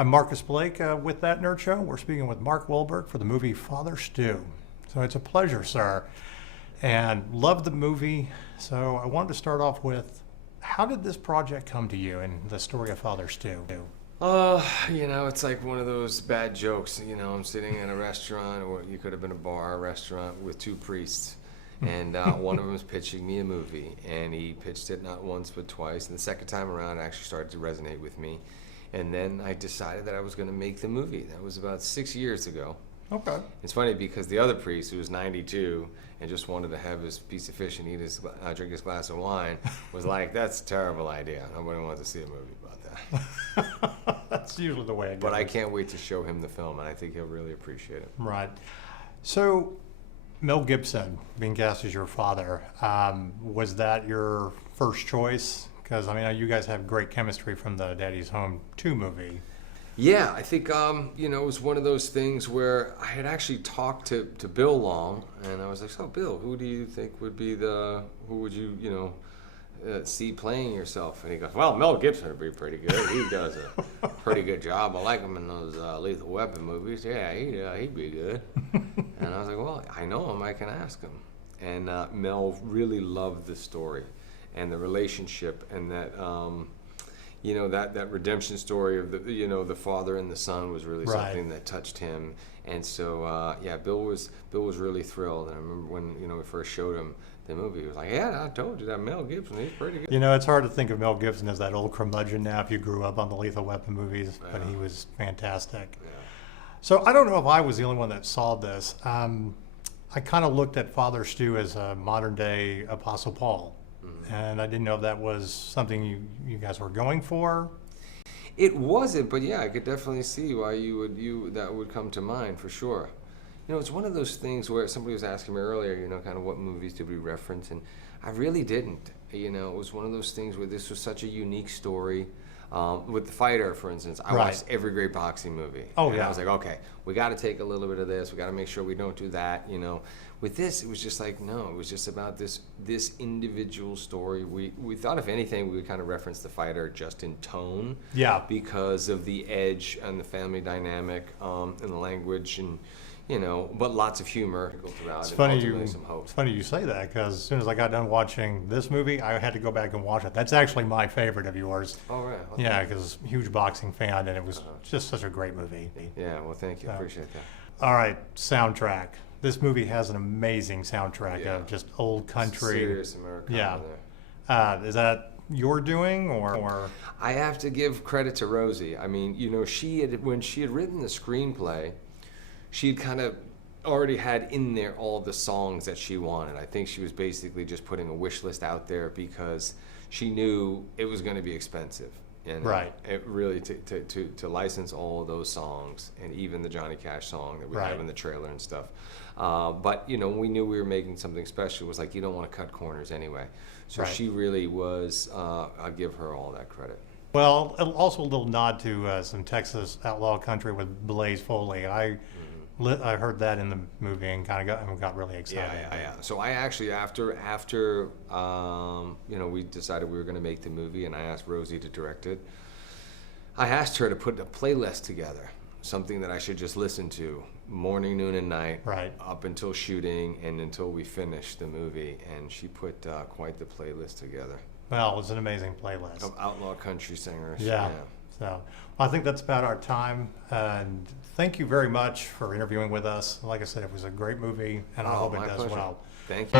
I'm Marcus Blake with That Nerd Show. We're speaking with Mark Wahlberg for the movie Father Stu. So it's a pleasure, sir. And love the movie. So I wanted to start off with, how did this project come to you and the story of Father Stu? It's like one of those bad jokes. I'm sitting in a restaurant, or you could have been a bar, a restaurant with two priests. And one of them was pitching me a movie, and he pitched it not once but twice. And the second time around, it actually started to resonate with me. And then I decided that I was going to make the movie. That was about 6 years ago. Okay. It's funny because the other priest, who was 92 and just wanted to have his piece of fish and drink his glass of wine, was like, "That's a terrible idea. Nobody wants to see a movie about that." That's usually the way it goes. But I can't wait to show him the film, and I think he'll really appreciate it. Right. So, Mel Gibson being cast as your father, was that your first choice? Because, you guys have great chemistry from the Daddy's Home 2 movie. Yeah, I think, it was one of those things where I had actually talked to Bill Long, and I was like, "So, Bill, who do you think would be who would you, see playing yourself?" And he goes, "Well, Mel Gibson would be pretty good. He does a pretty good job. I like him in those Lethal Weapon movies. Yeah, he'd be good." And I was like, "Well, I know him. I can ask him." And Mel really loved the story and the relationship, and that that redemption story of the father and the son was really something that touched him. And so Bill was really thrilled. And I remember when we first showed him the movie, he was like, "Yeah, I told you that Mel Gibson, he's pretty good." It's hard to think of Mel Gibson as that old curmudgeon now if you grew up on the Lethal Weapon movies, but he was fantastic. Yeah. So I don't know if I was the only one that saw this. I kind of looked at Father Stu as a modern day Apostle Paul. And I didn't know if that was something you guys were going for. It wasn't, but yeah, I could definitely see why that would come to mind for sure. It's one of those things where somebody was asking me earlier, kind of what movies did we reference, and I really didn't. It was one of those things where this was such a unique story. With The Fighter, for instance, I watched every great boxing movie. Oh, and yeah. I was like, okay, we got to take a little bit of this. We got to make sure we don't do that. With this, it was just like, no, it was just about this individual story. We thought, if anything, we would kind of reference The Fighter just in tone. Yeah. Because of the edge and the family dynamic and the language and, but lots of humor throughout. It's funny some hope. It's funny you say that, because as soon as I got done watching this movie, I had to go back and watch it. That's actually my favorite of yours. Oh, right. Okay. Yeah, because huge boxing fan, and it was just such a great movie. Yeah, well, thank you. I appreciate that. All right, soundtrack. This movie has an amazing soundtrack of just old country. Serious Americana. Yeah. There. Is that your doing, or? I have to give credit to Rosie. When she had written the screenplay, she had kind of already had in there all the songs that she wanted. I think she was basically just putting a wish list out there because she knew it was going to be expensive. And it really to license all of those songs, and even the Johnny Cash song that we have in the trailer and stuff. But we knew we were making something special. It was like, you don't want to cut corners anyway. So she really was. I give her all that credit. Well, also a little nod to some Texas outlaw country with Blaze Foley. I heard that in the movie and kind of got really excited. Yeah. So I actually, after we decided we were going to make the movie, and I asked Rosie to direct it. I asked her to put a playlist together, something that I should just listen to morning, noon, and night, up until shooting and until we finished the movie. And she put quite the playlist together. Well, it's an amazing playlist of outlaw country singers. Yeah. So I think that's about our time. And thank you very much for interviewing with us. Like I said, it was a great movie, and I hope it does well. Thank you.